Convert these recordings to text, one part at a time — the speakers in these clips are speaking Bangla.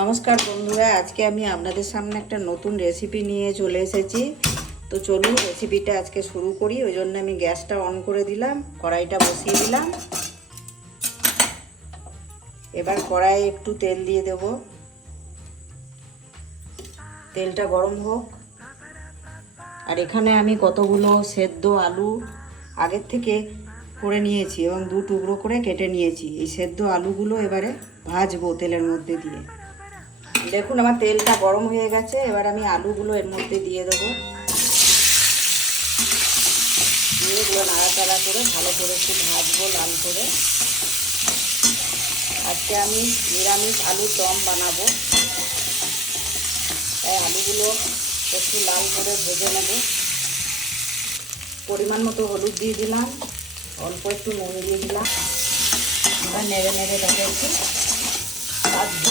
নমস্কার বন্ধুরা, আজকে আমি আপনাদের সামনে একটা নতুন রেসিপি নিয়ে চলে এসেছি। তো চলুন রেসিপিটা আজকে শুরু করি। ওই জন্য আমি গ্যাসটা অন করে দিলাম, কড়াইটা বসিয়ে দিলাম। এবার কড়াইয়ে একটু তেল দিয়ে দেব। তেলটা গরম হোক। আর এখানে আমি কতগুলো সেদ্ধ আলু আগের থেকে করে নিয়েছি এবং দু টুকরো করে কেটে নিয়েছি। এই সেদ্ধ আলুগুলো এবারে ভাজবো তেলের মধ্যে দিয়ে। দেখুন আমার তেলটা গরম হয়ে গেছে। এবার আমি আলুগুলো এর মধ্যে দিয়ে দেবো। দিয়ে এগুলো নাড়াচাড়া করে ভালো করে একটু ভাজবো লাল করে। আজকে আমি নিরামিষ আলুর দম বানাবো, তাই আলুগুলো একটু লাল করে ভেজে নেব। পরিমাণ মতো হলুদ দিয়ে দিলাম, অল্প একটু নুন দিয়ে দিলাম। এবার নেড়ে নেড়ে এটাকে একটু ভাজবো।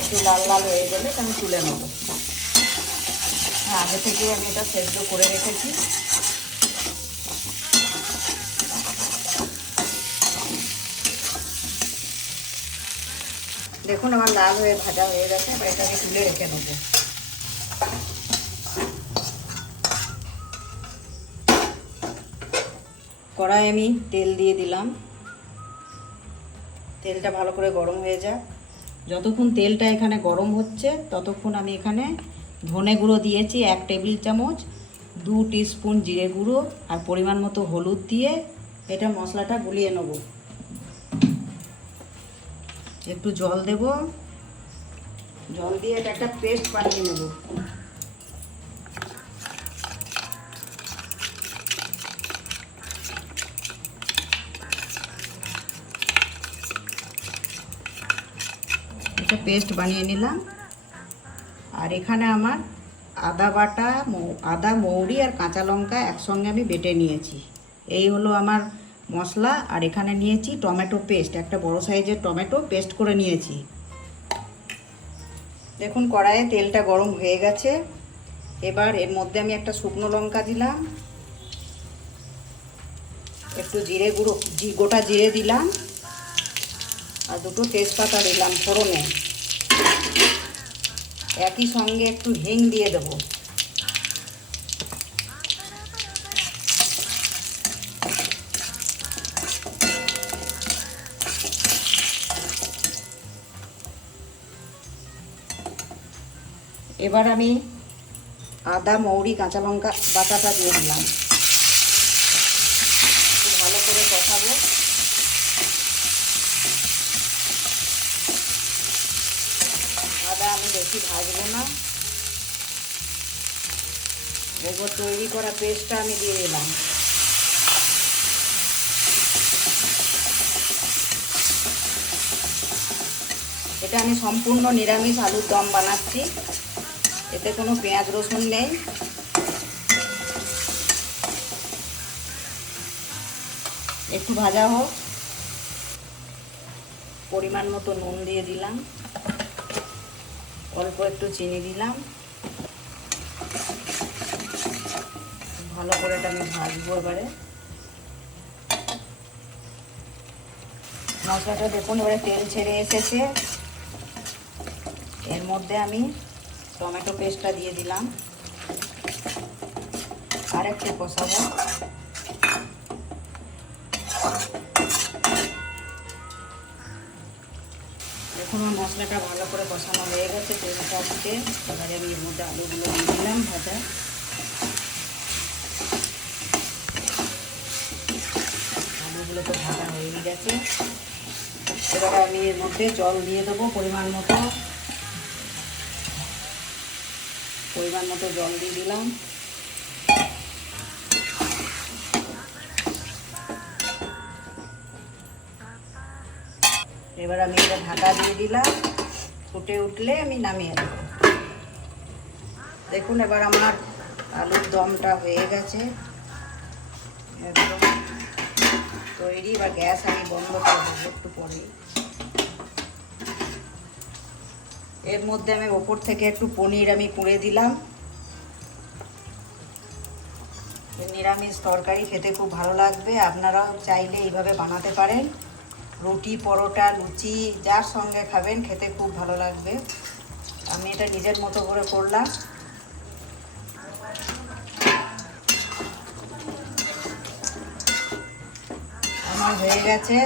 একটু লাল লাল হয়ে গেলে আমি তুলে নেবো। আগে থেকে আমি এটা সেদ্ধ করে রেখেছি। দেখুন আমার লাল হয়ে ভাজা হয়ে গেছে। এবার এটাকে তুলে রেখে নেবো। কড়াই আমি তেল দিয়ে দিলাম। তেলটা ভালো করে গরম হয়ে যাক। যতক্ষণ তেলটা এখানে গরম হচ্ছে ততক্ষণ আমি এখানে ধনে গুঁড়ো দিয়েছি 1 টেবিল চামচ, 2 টিস্পুন জিরে গুঁড়ো আর পরিমাণ মতো হলুদ দিয়ে এটা মশলাটা গুলিয়ে নেব। একটু জল দেব। জল দিয়ে এটা একটা পেস্ট বানিয়ে নেব। একটা পেস্ট বানিয়ে নিলাম। আর এখানে আমার আদা বাটা, আদা, মৌরি আর কাঁচা লঙ্কা একসঙ্গে আমি বেটে নিয়েছি। এই হলো আমার মশলা। আর এখানে নিয়েছি টমেটো পেস্ট, একটা বড় সাইজের টমেটো পেস্ট করে নিয়েছি। দেখুন কড়াইয়ে তেলটা গরম হয়ে গেছে। এবার এর মধ্যে আমি একটা শুকনো লঙ্কা দিলাম, একটু জিরে গুঁড়ো, গোটা জিরে দিলাম আর দুটো তেজপাতা দিলাম ফোড়নে। একই সঙ্গে একটু হিং দিয়ে দেব। এবার আমি আদা, মৌরি, কাঁচা লঙ্কা বাটাটা দিয়ে দিলাম। ভালো করে কষাবো। আদা আমি বেশি ভাজবো না। এরপর তৈরি করা পেস্টটা আমি দিয়ে দিলাম। এটা আমি সম্পূর্ণ নিরামিষ আলুর দম বানাচ্ছি, এতে কোনো পেঁয়াজ রসুন নেই। একটু ভাজা হোক। পরিমাণ মতো নুন দিয়ে দিলাম, অল্প একটু চিনি দিলাম। ভালো করে এটা আমি ভাজবো। এবারে মশলাটা দেখুন এবারে তেল ছেড়ে এসেছে। এর মধ্যে আমি টমেটো পেস্টটা দিয়ে দিলাম। আর একটু কষাবো। দেখুন আমার মশলাটা ভালো করে কষানো হয়ে গেছে তেলটা দিতে। এবারে আমি এর মধ্যে আলুগুলো দিয়ে দিলাম ভাজা। আলুগুলো তো ভাজা হয়ে গেছে। এবারে আমি এর মধ্যে জল দিয়ে দেবো পরিমাণ মতো। জল দিয়ে দিলাম। এবার আমি এটা ঢাকা দিয়ে দিলাম। ফুটে উঠলে আমি নামিয়ে দেবো। দেখুন এবার আমার আলুর দমটা হয়ে গেছে, একদম তৈরি। বা গ্যাস আমি বন্ধ করে দেবো একটু পরে। এর মধ্যে আমি ওপর থেকে একটু পনির আমি পুড়ে দিলাম। নিরামিষ তরকারি খেতে খুব ভালো লাগবে। আপনারাও চাইলে এইভাবে বানাতে পারেন। রুটি, পরোটা, লুচি যার সঙ্গে খাবেন খেতে খুব ভালো লাগবে। আমি এটা নিজের মতো করে করলাম। আমার হয়ে গেছে।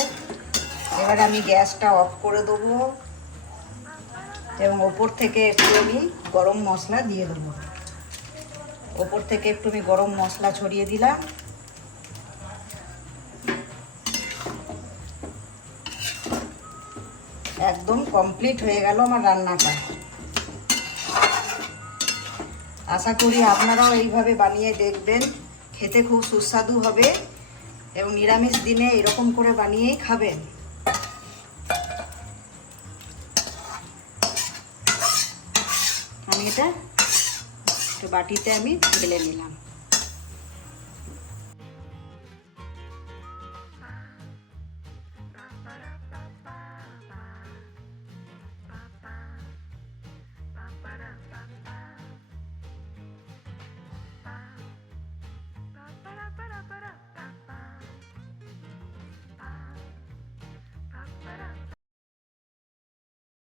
এবার আমি গ্যাসটা অফ করে দেবো এবং ওপর থেকে একটু আমি গরম মশলা দিয়ে দেবো। ওপর থেকে একটু আমি গরম মশলা ছড়িয়ে দিলাম। একদম কমপ্লিট হয়ে গেল আমার রান্নাটা। আশা করি আপনারাও এইভাবে বানিয়ে দেখবেন, খেতে খুব সুস্বাদু হবে এবং নিরামিষ দিনে এরকম করে বানিয়েই খাবেন। আমি এটা একটু বাটিতে আমি ঢেলে নিলাম।